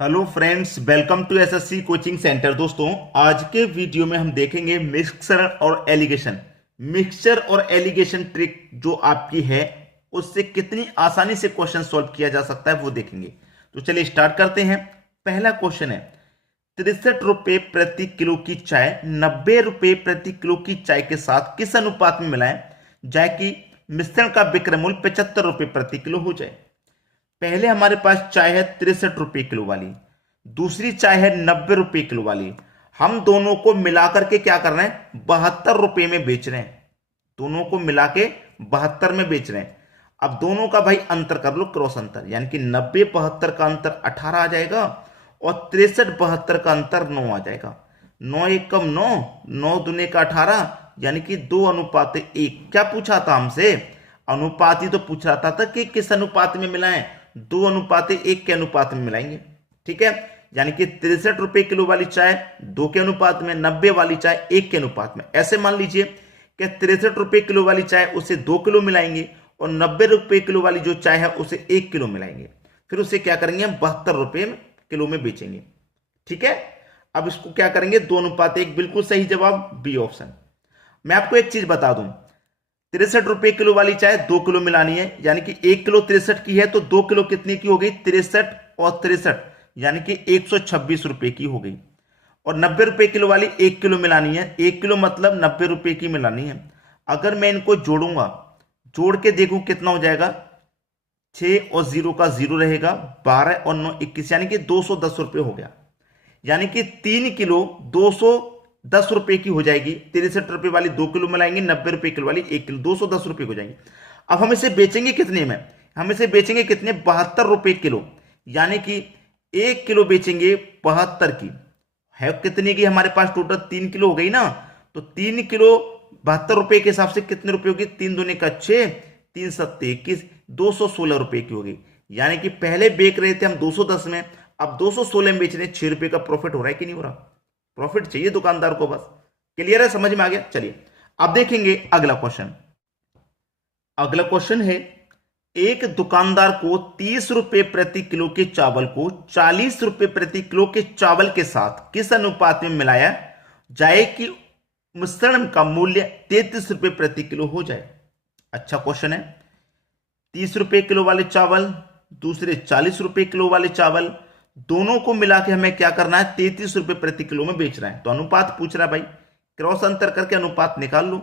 Hello friends, welcome to SSC coaching centre. दोस्तों, आज के वीडियो में हम देखेंगे मिक्सचर और एलिगेशन। मिक्सचर और एलिगेशन ट्रिक जो आपकी है उससे कितनी आसानी से क्वेश्चन सॉल्व किया जा सकता है वो देखेंगे। तो चलिए स्टार्ट करते हैं। पहला क्वेश्चन है, 63 रुपए प्रति किलो की चाय 90 रुपए प्रति किलो की चाय के साथ किस अनुपात में मिलाएं जाए कि मिश्रण का विक्रय मूल्य 75 रुपए प्रति किलो हो जाए। पहले हमारे पास चाय है 63 रुपए किलो वाली, दूसरी चाय है 90 रुपए किलो वाली। हम दोनों को मिलाकर के क्या कर रहे हैं, 72 रुपए में बेच रहे हैं। दोनों को मिला के 72 में बेच रहे हैं। अब दोनों का भाई अंतर कर लो, क्रॉस अंतर, यानी कि 90 72 का अंतर 18 आ जाएगा और 63 72 का अंतर 9 आ जाएगा। 9 एक कम 9, 9 दूने का 18, यानी कि 2:1। क्या पूछा था हमसे? अनुपात ही तो पूछ रहा था कि किस अनुपात में मिलाएं। 2:1 के अनुपात में मिलाएंगे। ठीक है, यानी कि 63 रुपए किलो वाली चाय 2 के अनुपात में, 90 वाली चाय 1 के अनुपात में। ऐसे मान लीजिए कि 63 रुपए किलो वाली चाय उसे 2 किलो मिलाएंगे और 90 रुपए किलो वाली जो चाय है उसे 1 किलो मिलाएंगे। फिर उसे क्या करेंगे, हम 72 रुपए किलो में बेचेंगे। ठीक है, अब इसको क्या करेंगे, 2:1। बिल्कुल सही जवाब बी ऑप्शन। मैं आपको एक चीज बता दूं, 63 रुपए किलो वाली चाय 2 किलो मिलानी है, यानी कि 1 किलो 63 की है तो 2 किलो कितने की हो गई, 63 और 63, यानी कि 126 रुपए की हो गई। और 90 रुपए किलो वाली 1 किलो मिलानी है, 1 किलो मतलब 90 रुपए की मिलानी है। अगर मैं इनको जोड़ूंगा, जोड़ के देखूं कितना हो जाएगा, 6 और 0 का 0 रहेगा, 12 और 9 21, यानी कि 210 रुपए हो गया। यानी कि 3 किलो 210 रुपए की हो जाएगी। 63 रुपए वाली 2 किलो मिलाएंगे, 90 रुपए किलो वाली 1 किलो, 210 रुपए हो जाएंगे। अब हम इसे बेचेंगे कितने में, हम इसे बेचेंगे कितने, 72 रुपए किलो, यानी कि 1 किलो बेचेंगे 72 की। है कितने की हमारे पास, टोटल 3 किलो हो गई ना। तो 3 किलो 72 रुपए के हिसाब से कितने रुपए होगी, 3 दूने का 6, 3 सत्ते 21, 216 रुपए की होगी। यानी कि पहले बेच रहे थे हम 210 में, अब 216 में बेच रहे हैं। 6 रुपए का प्रॉफिट हो रहा है कि नहीं हो रहा? प्रॉफिट चाहिए दुकानदार को बस। क्लियर है, समझ में आ गया? चलिए अब देखेंगे अगला क्वेश्चन। अगला क्वेश्चन है, एक दुकानदार को 30 रुपए प्रति किलो के चावल को 40 रुपए प्रति किलो के चावल के साथ किस अनुपात में मिलाया जाए कि मिश्रण का मूल्य 33 रुपए प्रति किलो हो जाए। अच्छा क्वेश्चन है। 30 रुपए किलो वाले चावल, दूसरे 40 रुपए किलो वाले चावल, दोनों को मिला के हमें क्या करना है, 33 रुपए प्रति किलो में बेच रहा है। तो अनुपात पूछ रहा है भाई, क्रॉस अंतर करके अनुपात निकाल लो।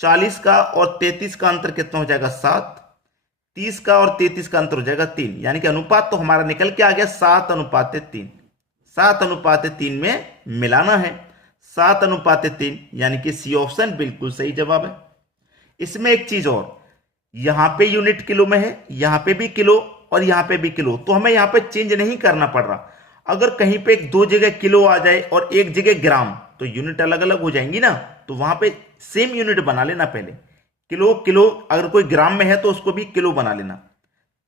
40 का और 33 का अंतर कितना हो जाएगा, 7। 30 का और 33 का अंतर हो जाएगा 3, यानी कि अनुपात तो हमारा निकल के आ गया 7:3। 7:3 में मिलाना है, 7:3, यानी कि सी ऑप्शन बिल्कुल सही जवाब है। इसमें एक चीज और, यहां पे यूनिट किलो में है, यहां पे भी किलो और यहां पे भी किलो, तो हमें यहां पे चेंज नहीं करना पड़ रहा। अगर कहीं पे दो जगह किलो आ जाए और एक जगह ग्राम, तो यूनिट अलग अलग हो जाएंगी ना। तो वहां पे सेम यूनिट बना लेना पहले। किलो किलो, अगर कोई ग्राम में है तो उसको भी किलो बना लेना,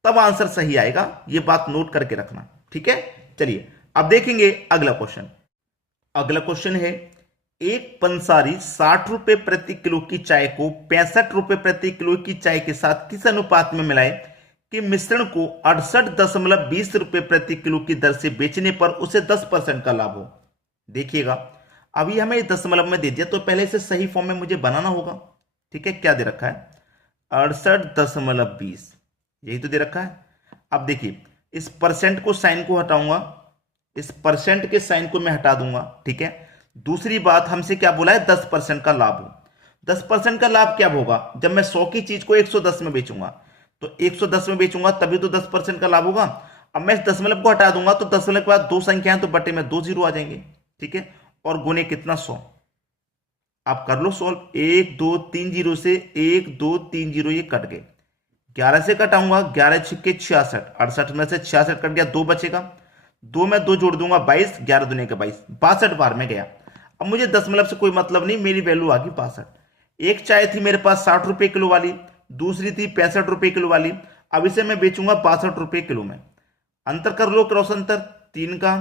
तब आंसर सही आएगा। ये बात नोट करके रखना, ठीक है। चलिए अब देखेंगे अगला क्वेश्चन। अगला क्वेश्चन है, एक पंसारी 60 रुपए प्रति किलो की चाय को 65 रुपए प्रति किलो की चाय के साथ किस अनुपात में मिलाए कि मिश्रण को 68.20 रुपए प्रति किलो की दर से बेचने पर उसे 10% का लाभ हो। देखिएगा, अभी हमें दशमलव में दे दिया तो पहले इसे सही फॉर्म में मुझे बनाना होगा। ठीक है, क्या दे रखा है, 68.20, यही तो दे रखा है। अब देखिए, इस परसेंट को, साइन को हटाऊंगा, इस परसेंट के साइन को मैं हटा दूंगा। ठीक है, दूसरी बात हमसे क्या बोला है, 10% का लाभ हो। 10% का लाभ क्या होगा, जब मैं 100 की चीज को 110 में बेचूंगा, तो 110 में बेचूंगा तभी तो 10% का लाभ होगा। अब मैं इस दशमलव को हटा दूंगा तो दशमलव के बाद दो संख्या है तो बटे में 2 जीरो आ जाएंगे। ठीक है, और गुने कितना, 100। आप कर लो सोल्व। 1 2 3 जीरो से 1 2 3 जीरो ये कट गए। 11 से कटाऊंगा, 11 छिक्के 66, 68 में से 66 कट गया, 2 बचेगा। 2 में 2 जोड़ दूंगा, 22, 11 दूने का 22, 62 बार में गया। अब मुझे दशमलव से कोई मतलब नहीं, मेरी वैल्यू आ गई 62। एक चाय थी मेरे पास 60 रुपए किलो वाली, दूसरी थी 65 रुपए किलो वाली। अब इसे मैं बेचूंगा 62 रुपए किलो में। अंतर कर लो, क्रॉस अंतर, 3 का,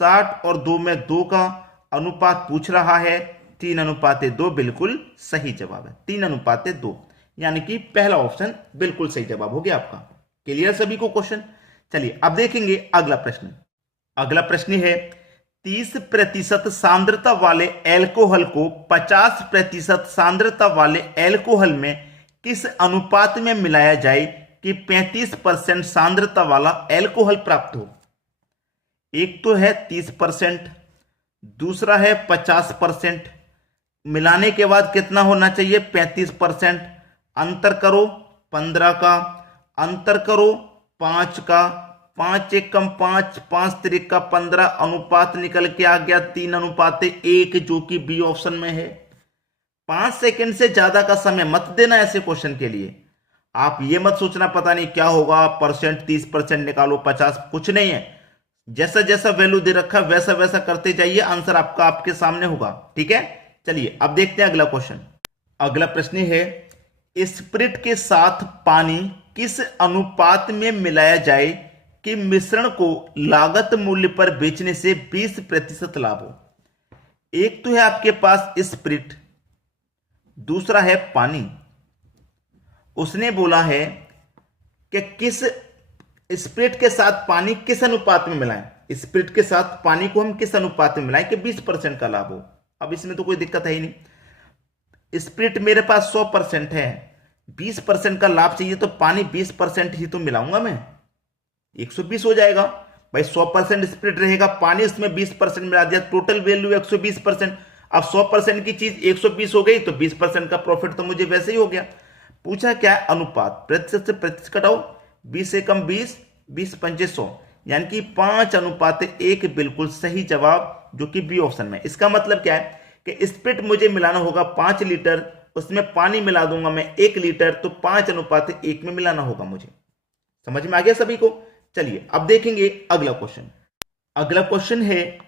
60 और 2 में 2 का अनुपात पूछ रहा है, 3:2, बिल्कुल सही जवाब है, 3:2, यानी कि पहला ऑप्शन बिल्कुल सही जवाब हो गया आपका। क्लियर सभी को क्वेश्चन? चलिए अब देखेंगे अगला प्रश्न। अगला प्रश्न है 30% सांद्रता वाले एल्कोहल को 50% सांद्रता वाले एल्कोहल में किस अनुपात में मिलाया जाए कि 35% सांद्रता वाला एल्कोहल प्राप्त हो। एक तो है 30%, दूसरा है 50%। मिलाने के बाद कितना होना चाहिए? 35%। अंतर करो 15 का, अंतर करो 5 का, 5 एकम 5, 5 त्रिक का 15, अनुपात निकल के आ गया 3:1, जो कि बी ऑप्शन में है। 5 सेकंड से ज्यादा का समय मत देना ऐसे क्वेश्चन के लिए। आप ये मत सोचना पता नहीं क्या होगा, परसेंट 30% निकालो 50, कुछ नहीं है। जैसा जैसा वैल्यू दे रखा है वैसा वैसा करते जाइए, आंसर आपका आपके सामने होगा। ठीक है, चलिए अब देखते हैं अगला क्वेश्चन। अगला प्रश्न है स्प्रिट के साथ पानी किस अनुपात में मिलाया जाए कि मिश्रण को लागत मूल्य पर बेचने से 20% लाभ हो। एक तो है आपके पास स्प्रिट, दूसरा है पानी। उसने बोला है कि किस स्प्रिट के साथ पानी किस अनुपात में मिलाएं। स्प्रिट के साथ पानी को हम किस अनुपात में मिलाएं कि 20% का लाभ हो। अब इसमें तो कोई दिक्कत है ही नहीं। स्प्रिट मेरे पास 100% है, 20% का लाभ चाहिए तो पानी 20% ही तो मिलाऊंगा मैं, 120 हो जाएगा भाई। 100% स्प्रिट रहेगा, पानी उसमें 20% मिला दिया, टोटल वैल्यू 120%। अब 100% की चीज 120 हो गई तो 20% का प्रॉफिट तो मुझे वैसे ही हो गया। पूछा क्या है? अनुपात। प्रतिशत से प्रतिशत घटाओ, 20 एकम 20, 20 पंचे 100, यानी कि 5:1 बिल्कुल सही जवाब, जो कि बी ऑप्शन में। इसका मतलब क्या है कि स्प्रिट मुझे मिलाना होगा 5 लीटर, उसमें पानी मिला दूंगा मैं 1 लीटर, तो 5:1 में मिलाना होगा मुझे। समझ में आ गया सभी को? चलिए अब देखेंगे अगला क्वेश्चन। अगला क्वेश्चन है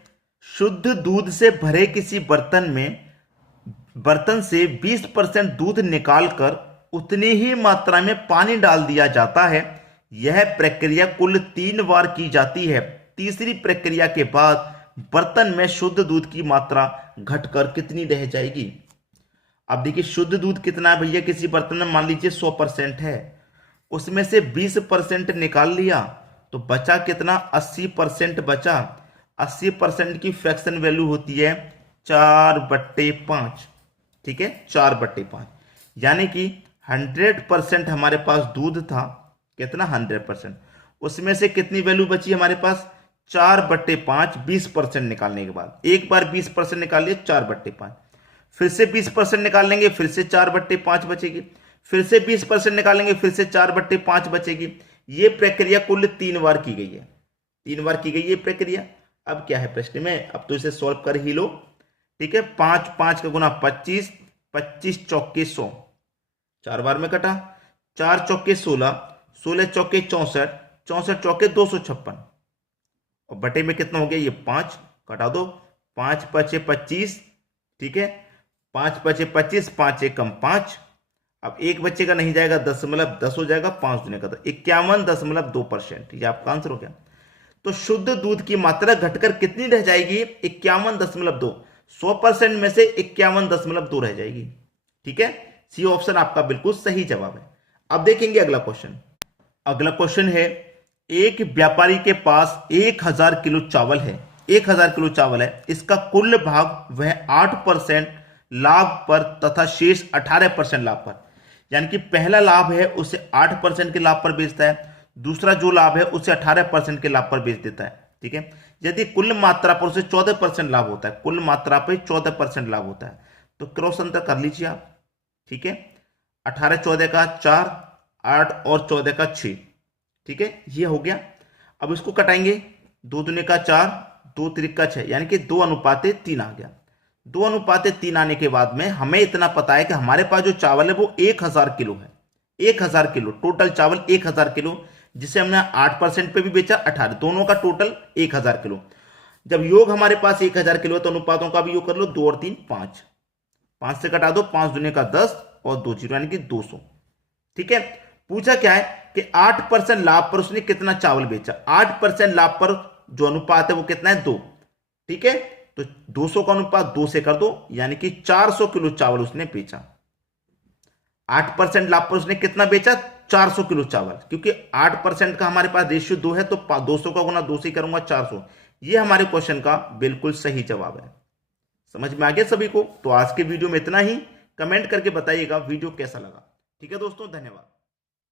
शुद्ध दूध से भरे किसी बर्तन से 20% दूध निकालकर उतनी ही मात्रा में पानी डाल दिया जाता है। यह प्रक्रिया कुल 3 बार की जाती है। तीसरी प्रक्रिया के बाद बर्तन में शुद्ध दूध की मात्रा घटकर कितनी रह जाएगी। अब देखिए शुद्ध दूध कितना है भैया, किसी बर्तन में मान लीजिए 100% है, उसमें से 20% निकाल लिया तो बचा कितना? 80% बचा। 80% की फ्रैक्शन वैल्यू होती है 4/5। ठीक है, 4/5, यानी कि 100% हमारे पास दूध था। कितना? 100%। उसमें से कितनी वैल्यू बची हमारे पास? 4/5, 20% निकालने के बाद। एक बार 20% निकाल लिया, 4/5। फिर से 20% निकाल लेंगे, फिर से 4/5 बचेगी। फिर से 20% निकालेंगे, फिर से 4/5 बचेगी। ये प्रक्रिया कुल 3 बार की गई है। 3 बार की गई ये प्रक्रिया। अब क्या है प्रश्न में? अब तो इसे सॉल्व कर ही लो। ठीक है, 5 5 का गुना 25, 25 चौके 100, 4 बार में कटा। 4 चौके 16, 16 चौके 64, 64 चौके 256, और बटे में कितना हो गया? ये 5 कटा दो, 5 5 25। ठीक है, 5 5 25, 5 एकम 5। अब एक बच्चे का नहीं जाएगा, 10 हो जाएगा, 5 दुने का 51.2%। ये आपका आंसर हो गया। तो शुद्ध दूध की मात्रा घटकर कितनी रह जाएगी? 51.2। 100% में से 51.2 रह जाएगी। ठीक है, सी ऑप्शन आपका बिल्कुल सही जवाब है। अब देखेंगे अगला क्वेश्चन। अगला क्वेश्चन है एक व्यापारी के पास 1000 किलो चावल है। 1000 किलो चावल है, इसका कुल भाग वह 8% लाभ पर तथा शेष 18% लाभ पर, यानी कि पहला लाभ है उसे 8% के लाभ पर बेचता है, दूसरा जो लाभ है उसे 18% के लाभ पर बेच देता है। ठीक है, यदि कुल मात्रा पर उसे 14% लाभ होता है, कुल मात्रा पर 14% लाभ होता है, तो क्रॉस अंतर कर लीजिए आप। ठीक है, 18 14 का 4, 8 और 14 का 6। ठीक है, ये हो गया। अब इसको कटाएंगे, 2 दूने का 4, 2 त्रिक का 6, यानी कि 2:3 आ गया। 2:3 आने के बाद में हमें इतना पता है कि हमारे पास जो चावल है वो 1000 किलो है। 1000 किलो टोटल चावल, 1000 किलो, जिसे हमने 8% पे भी बेचा, 18, दोनों का टोटल 1000 किलो। जब योग हमारे पास 1000 किलो है तो अनुपातों का भी योग कर लो, 2 और 3 5, 5 से कटा दो, 5 दूने का 10 और 2 0, यानी कि 200। ठीक है, पूछा क्या है कि 8% लाभ पर उसने कितना चावल बेचा। 8% लाभ पर जो अनुपात है वो कितना है? 2। ठीक है, तो 200 का अनुपात 2 से कर दो, यानी कि 400 किलो चावल उसने बेचा। 8% लाभ पर उसने कितना बेचा? 400 किलो चावल, क्योंकि 8% का हमारे पास रेशियो 2 है, तो 200 का गुना 2 से करूंगा 400। ये हमारे क्वेश्चन का बिल्कुल सही जवाब है। समझ में आ गया सभी को? तो आज के वीडियो में इतना ही। कमेंट करके बताइएगा वीडियो कैसा लगा। ठीक है दोस्तों, धन्यवाद।